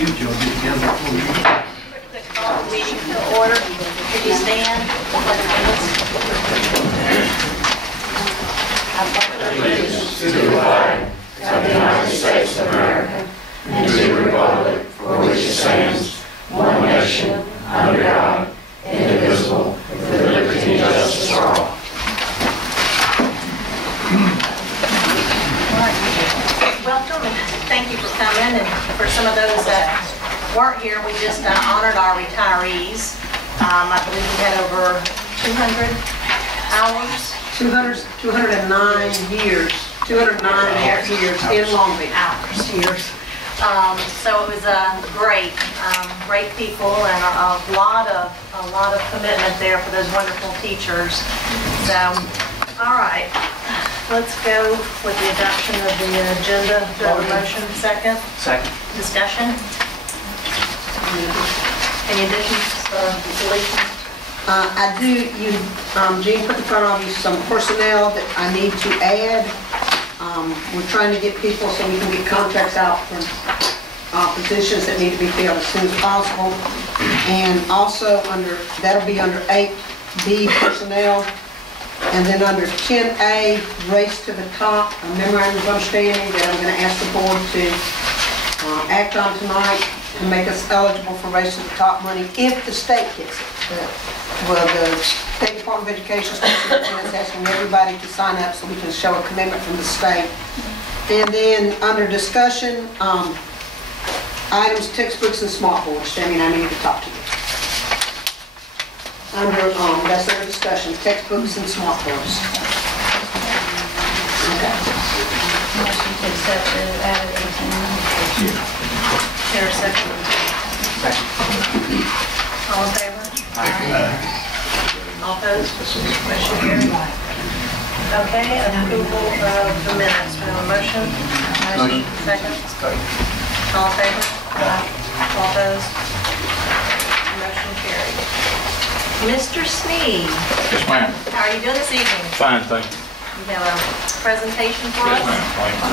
you, Joe, get together before we Quick call the meeting to order. Could you stand? Allegiance to the flag of the United States of America and to the republic for which it stands, one nation, under God, indivisible, with liberty and justice for all. Welcome and thank you for coming. And for some of those that weren't here, we just honored our retirees. I believe we had over 200 hours. 209 years, 209 and a half years in Long Beach. Years. So it was great people and a lot of commitment there for those wonderful teachers. So, all right, let's go with the adoption of the agenda. Do I have a motion? Second? Second. Discussion? Any additions or deletions? I do, Gene put in front of you some personnel that I need to add. We're trying to get people so we can get contracts out for positions that need to be filled as soon as possible. And also that'll be under 8B personnel. And then under 10A, race to the top, a memorandum of understanding that I'm going to ask the board to act on tonight to make us eligible for race to the top money if the state gets it. Well, the State Department of Education is asking everybody to sign up so we can show a commitment from the state. And then under discussion, items, textbooks, and smartboards. Tammy and I need to talk to you. That's under discussion, textbooks and smartboards. Okay. Motion to accept the added 18. Chair second. All in favor? All opposed? Motion carried. Okay, approval of the minutes. We have a motion? Motion. Second? All in favor? All opposed? Motion carried. Mr. Sneed. Yes, ma'am. How are you doing this evening? Fine, thank you. You have a presentation for Yes, us? ma'am. Thank you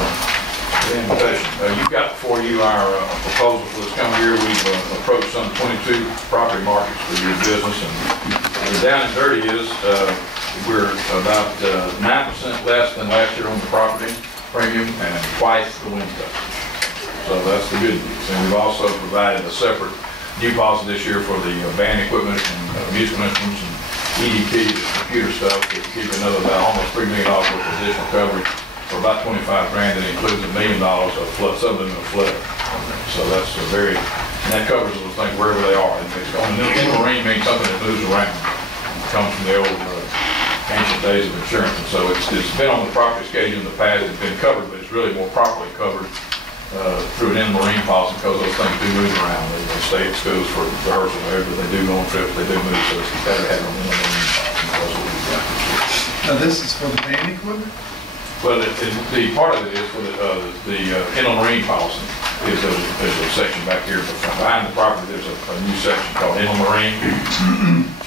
for the invitation. You've got before you our proposal for this coming year. We've approached some 22 property markets for your business, and the down and dirty is we're about 9% less than last year on the property premium and twice the wind cut. So that's the good news. And we've also provided a separate new policy this year for the band equipment and musical instruments and EDP, the computer stuff, to keep another about almost $3 million worth of additional coverage for about $25 grand. That includes $1 million of flood, subliminal flood. So that's and that covers those things wherever they are. And it's on the marine means something that moves around. It comes from the old ancient days of insurance. And so it's been on the property schedule in the past. It's been covered, but it's really more properly covered through an inland marine policy because those things do move around. They stay at schools for rehearsal, but they do go on trips, they do move, so it's better to have an inland marine policy. That's what we've got. Now, this is for the band equipment? Well, the part of it is for the inland marine policy. There's a section back here behind the property. There's a new section called inland marine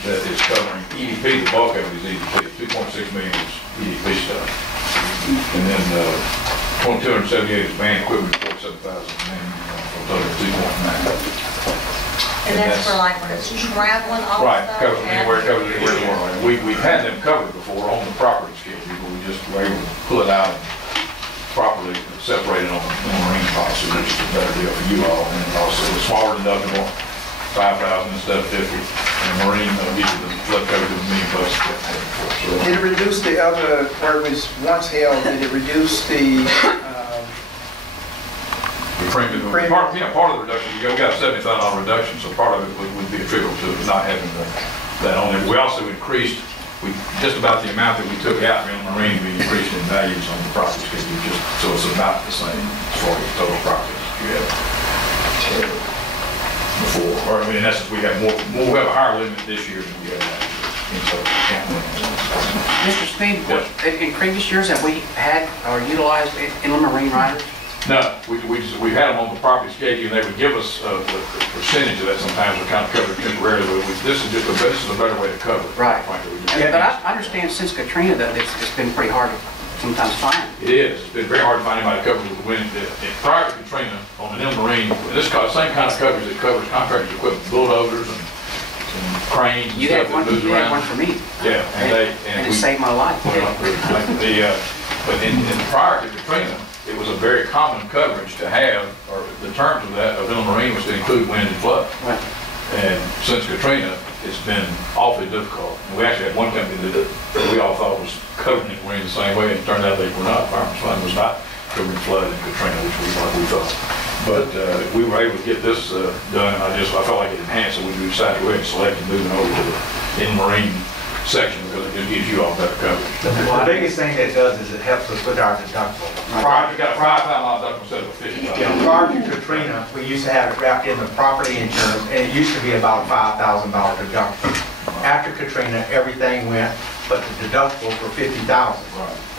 that is covering EDP. The bulk of it is EDP. 2.6 million is EDP stuff, and then 278 is band equipment, 47,000, and for a total of 2.9. And that's for like when it's traveling also? Right, covers anywhere in the world. We've had them covered before on the property schedule, but we just were able to pull it out and properly separate it on the marine policy, which is a better deal for you all. And also the smaller deductible, 5,000 instead of 50. And marine, gives you the flood coverage of $1 million bucks. Did it reduce the other, where it was once held, did it reduce the premium? Part of the reduction, we got a $70,000 reduction, so part of it would be attributable to not having that on there. We also increased, just about the amount that we took out in marine, we increased in values on the property schedule, just so it's about the same as far as total property you have before. Or in essence, we have we have a higher limit this year than we had last year. So, Mr. Speed, in previous years have we had or utilized inland marine riders? No, we had them on the property schedule, and they would give us a percentage of that. Sometimes we kind of cover it temporarily, but this is a better way to cover it. Right. Frankly, Yeah, but I understand since Katrina that it's been pretty hard to sometimes find. It is. It's been very hard to find anybody covered with the wind. Prior to Katrina, on an inland marine, this is the same kind of coverage that covers contractors' equipment, bulldozers and cranes and You stuff had one, that moves you had one around. for me. Yeah, And it saved my life. But in prior to Katrina, it was a very common coverage to have, or the terms of that, of inland marine was to include wind and flood. Right. And since Katrina, it's been awfully difficult. And we actually had one company that we all thought was covering it marine the same way, and it turned out they were not. Fireman's Fund was not covering flood in Katrina, which we thought. But we were able to get this done, and I felt like it enhanced it when we decided to go ahead and select and moving over to the inland marine section, because it just gives you all better coverage. The biggest thing that does is it helps us with our deductible. Prior, you got a $5,000 deductible instead of a $50. Yeah, prior to Katrina, we used to have it wrapped in the property insurance, and it used to be about a $5,000 deductible. After Katrina, everything went, but the deductibles were $50,000.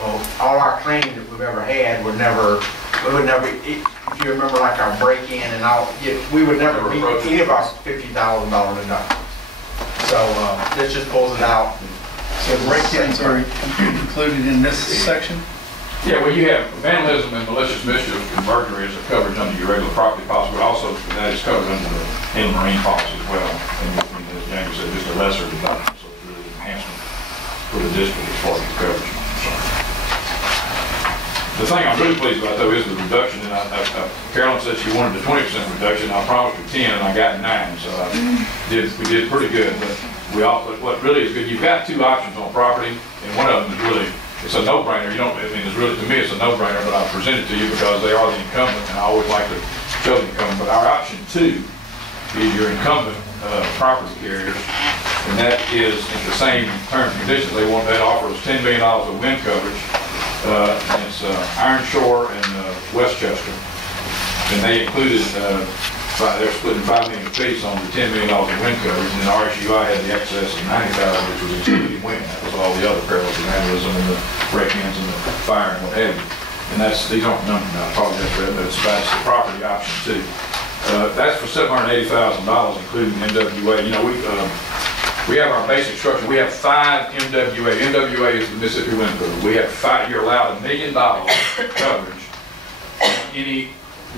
Well, all our claims that we've ever had were never, we would never, if you remember like our break-in and all, we would never meet any of our $50,000 deductibles. So this just pulls it out. So break-ins are included in this section? Yeah, well, you have vandalism and malicious mischief and burglary as a coverage under your regular property policy, but also that is covered under the inland marine policy as well. And as Jamie said, just a lesser deduction, so it's really an enhancement for the district as far as the coverage is concerned. The thing I'm really pleased about though is the reduction, and Carolyn said she wanted a 20% reduction, I promised her 10 and I got 9, so we did pretty good. But we also, what really is good, you've got two options on property, and one of them is really, it's a no-brainer. You don't, I mean, it's really, to me, it's a no-brainer, but I'll present it to you because they are the incumbent, and I always like to show the incumbent. But our option 2 is your incumbent property carriers, and that is in the same terms and conditions. They offer us $10 million of wind coverage. And it's Iron Shore and Westchester, and they included, they're splitting $5 million apiece on the $10 million of wind coverage, and then RSUI had the excess of $90,000, which was including wind. That was all the other perils of vandalism and the break-ins and the fire and what have you. And these aren't numbers now, I apologize for that, but it's the property option 2. That's for $780,000, including NWA. You know, we have our basic structure. We have 5 MWA. MWA is the Mississippi Wind Pool. We have 5. You're allowed $1 million coverage on any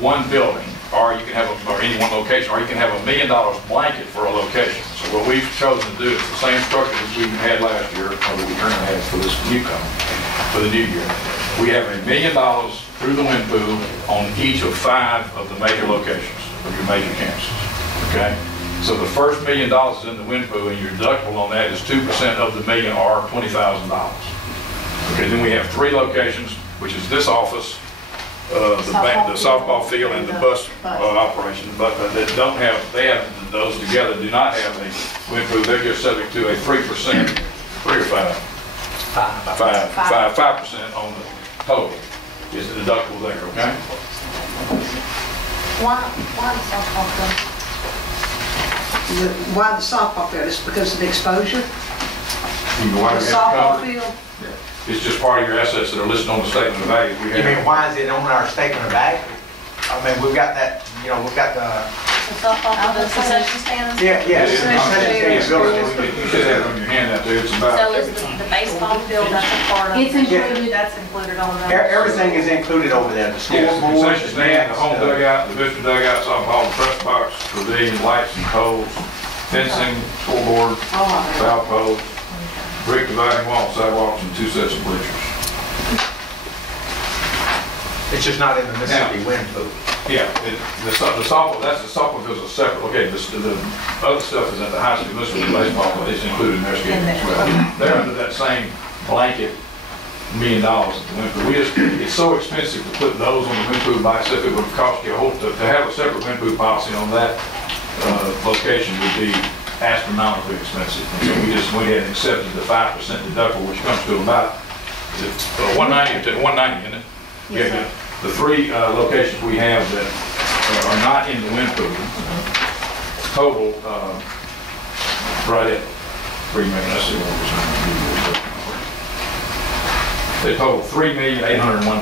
one building, or you can have or any one location, or you can have $1 million blanket for a location. So what we've chosen to do is the same structure that we had last year, or that we currently have for this newcomer, for the new year. We have $1 million through the wind pool on each of 5 of the major locations, of your major campuses. Okay. So the first $1 million is in the wind pool, and your deductible on that is 2% of the million, or $20,000. Okay, then we have 3 locations, which is this office, the softball field, and the bus operation. But that don't have, they have those together, do not have a wind pool. They're just subject to a 3%, 3 or 5, 5% on the total is the deductible there. Okay. Why the softball field? Why the softball field? It's because of the exposure? You know why The we have it softball covered? field? It's just part of your assets that are listed on the statement of value. We You mean, have, why is it on our statement of value? I mean, we've got that, you know, we've got the, The softball field, the concession stands? yes. It is. Building. you should have it on your hand out there. It's about. So is the baseball field, that's a part of? It's included. That's included on the. Everything is included over there, the Yes, the scoreboard, concession the stand, the home nets, dugout, the visitor dugout, softball, the press box, pavilion, lights and poles, fencing, scoreboard, foul poles, brick dividing wall, sidewalks, and 2 sets of bleachers. It's just not in the Mississippi wind pool. Yeah, the softball, that's the softball field's a separate, okay, the other stuff is at the high school, this is the baseball, but it's included in their schedule as well. They're under that same blanket $1 million at the wind pool. It's so expensive to put those on the wind pool by itself, it would cost you a whole, to have a separate wind pool policy on that location would be astronomically expensive. And so we just went ahead and accepted the 5% deductible, which comes to about, is it 190, isn't it? Yes, sir. Yeah, the 3 locations we have that are not in the wind pool total right at $3 million. Let's see what was. They total $3,801,000.